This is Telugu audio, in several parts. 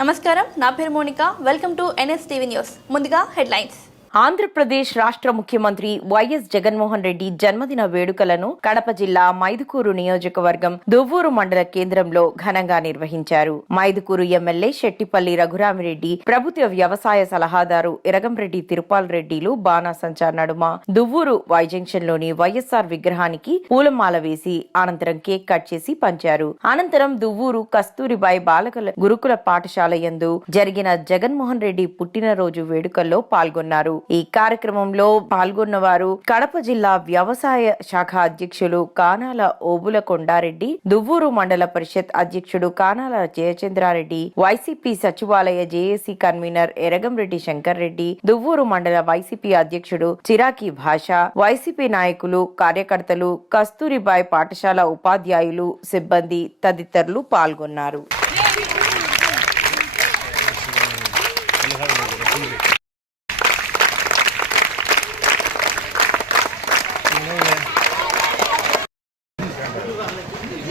నమస్కారం నా పేరు Monika. Welcome to NS TV news ముందుగా హెడ్లైన్స్. ఆంధ్రప్రదేశ్ రాష్ట్ర ముఖ్యమంత్రి వైఎస్ జగన్మోహన్ రెడ్డి జన్మదిన వేడుకలను కడప జిల్లా మైదుకూరు నియోజకవర్గం దువ్వూరు మండల కేంద్రంలో ఘనంగా నిర్వహించారు. మైదుకూరు ఎమ్మెల్యే శెట్టిపల్లి రఘురామిరెడ్డి ప్రభుత్వ వ్యవసాయ సలహాదారు ఇరగంరెడ్డి తిరుపాల్ రెడ్డిలు బాణాసంచా నడుమ దువ్వూరు వై జంక్షన్లోని వైఎస్ఆర్ విగ్రహానికి పూలమాల వేసి అనంతరం కేక్ కట్ చేసి పంచారు. అనంతరం దువ్వూరు కస్తూరిబాయి బాలకల గురుకుల పాఠశాల యందు జరిగిన జగన్మోహన్ రెడ్డి పుట్టినరోజు వేడుకల్లో పాల్గొన్నారు. ఈ కార్యక్రమంలో పాల్గొన్న వారు కడప జిల్లా వ్యవసాయ శాఖ అధ్యక్షులు కానాల ఓబుల కొండారెడ్డి దువ్వూరు మండల పరిషత్ అధ్యక్షుడు కానాల జయచంద్రారెడ్డి వైసీపీ సచివాలయ JAC convener Eragamreddy Shankar Reddy Duvvuru mandal YCP అధ్యక్షుడు చిరాకి భాష వైసీపీ నాయకులు కార్యకర్తలు కస్తూరిబాయ్ పాఠశాల ఉపాధ్యాయులు సిబ్బంది తదితరులు పాల్గొన్నారు.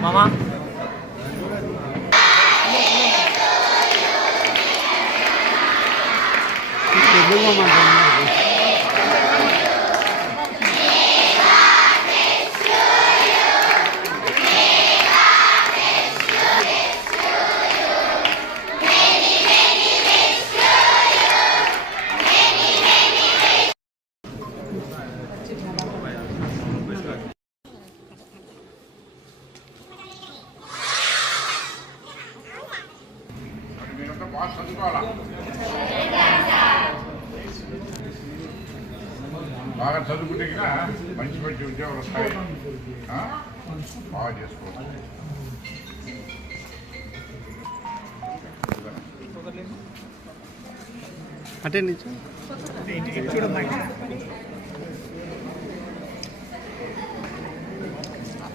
Mama. బాగా చదువుకోవాలా బాగా చదువుకుంటే కదా మంచి మంచి ఉద్యోగాలు వస్తాయి? బాగా చేసుకోవాలి అంటే నిచ్చు